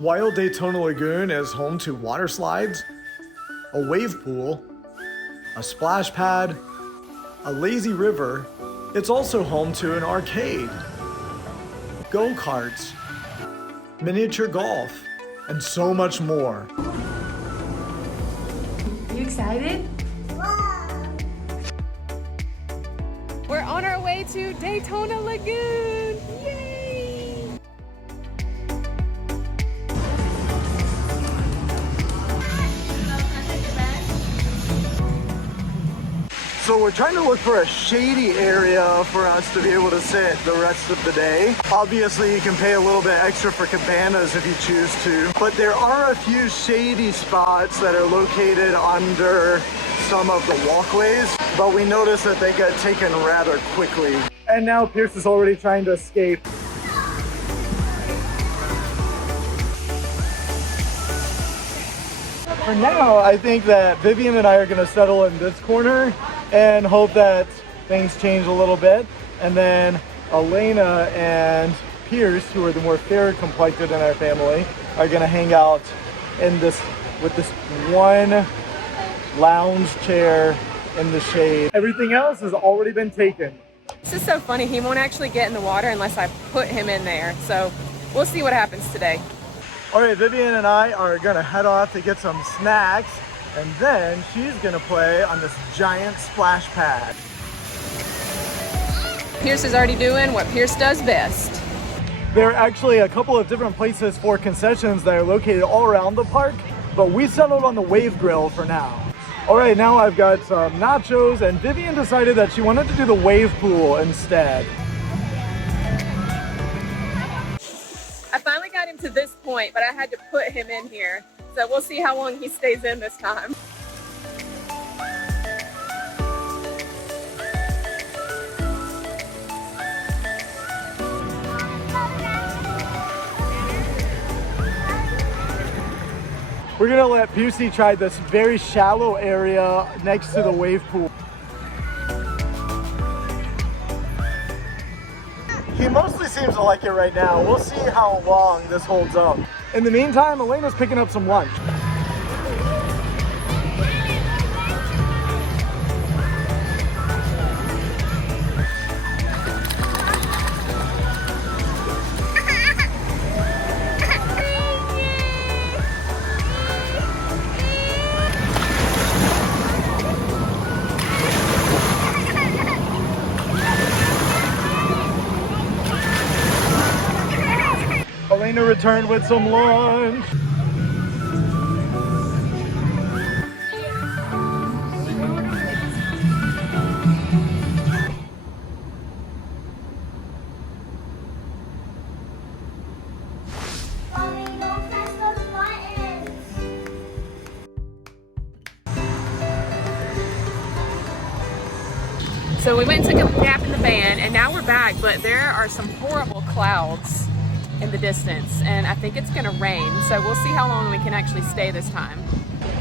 While Daytona Lagoon is home to water slides, a wave pool, a splash pad, a lazy river, it's also home to an arcade, go-karts, miniature golf, and so much more. You excited? We're on our way to Daytona Lagoon! Yay! So we're trying to look for a shady area for us to be able to sit the rest of the day. Obviously, you can pay a little bit extra for cabanas if you choose to, but there are a few shady spots that are located under some of the walkways, but we noticed that they get taken rather quickly. And now Pierce is already trying to escape. For now, I think that Vivian and I are going to settle in this corner and hope that things change a little bit. And then Alaina and Pierce, who are the more fair complected in our family, are going to hang out in this with this one lounge chair in the shade. Everything else has already been taken. This is so funny. He won't actually get in the water unless I put him in there. So we'll see what happens today. All right, Vivian and I are gonna head off to get some snacks, and then she's gonna play on this giant splash pad. Pierce is already doing what Pierce does best. There are actually a couple of different places for concessions that are located all around the park, but we settled on the Wave Grill for now. All right, now I've got some nachos, and Vivian decided that she wanted to do the wave pool instead. I finally got him to this point, but I had to put him in here. So we'll see how long he stays in this time. We're gonna let Busey try this very shallow area next to the wave pool. He mostly seems to like it right now. We'll see how long this holds up. In the meantime, Alaina's picking up some lunch. Alaina returned with some lunch. Mommy, don't press those buttons. So we went and took a nap in the van, and now we're back, but there are some horrible clouds in the distance, and I think it's gonna rain, so we'll see how long we can actually stay this time.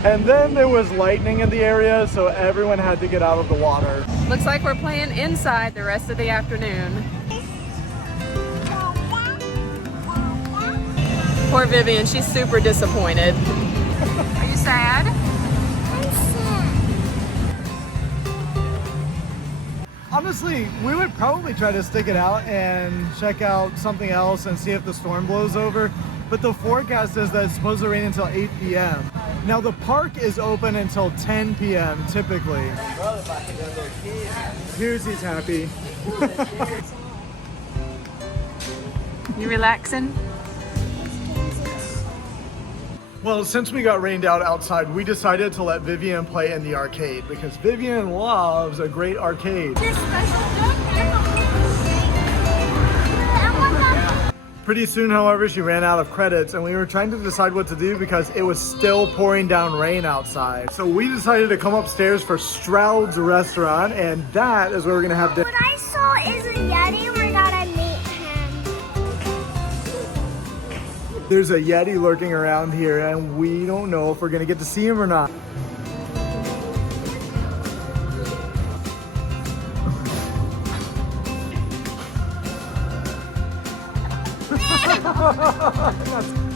And then there was lightning in the area, so everyone had to get out of the water. Looks like we're playing inside the rest of the afternoon. Poor Vivian, she's super disappointed. Are you sad? Honestly, we would probably try to stick it out and check out something else and see if the storm blows over. But the forecast says that it's supposed to rain until 8 p.m. Now the park is open until 10 p.m. typically. Here's he's happy. You relaxing? Well, since we got rained out outside, we decided to let Vivian play in the arcade because Vivian loves a great arcade. Pretty soon, however, she ran out of credits and we were trying to decide what to do because it was still pouring down rain outside. So we decided to come upstairs for Stroud's restaurant, and that is where we're gonna have dinner. What I saw is a Yeti. We're gonna meet him. There's a Yeti lurking around here and we don't know if we're gonna get to see him or not. That's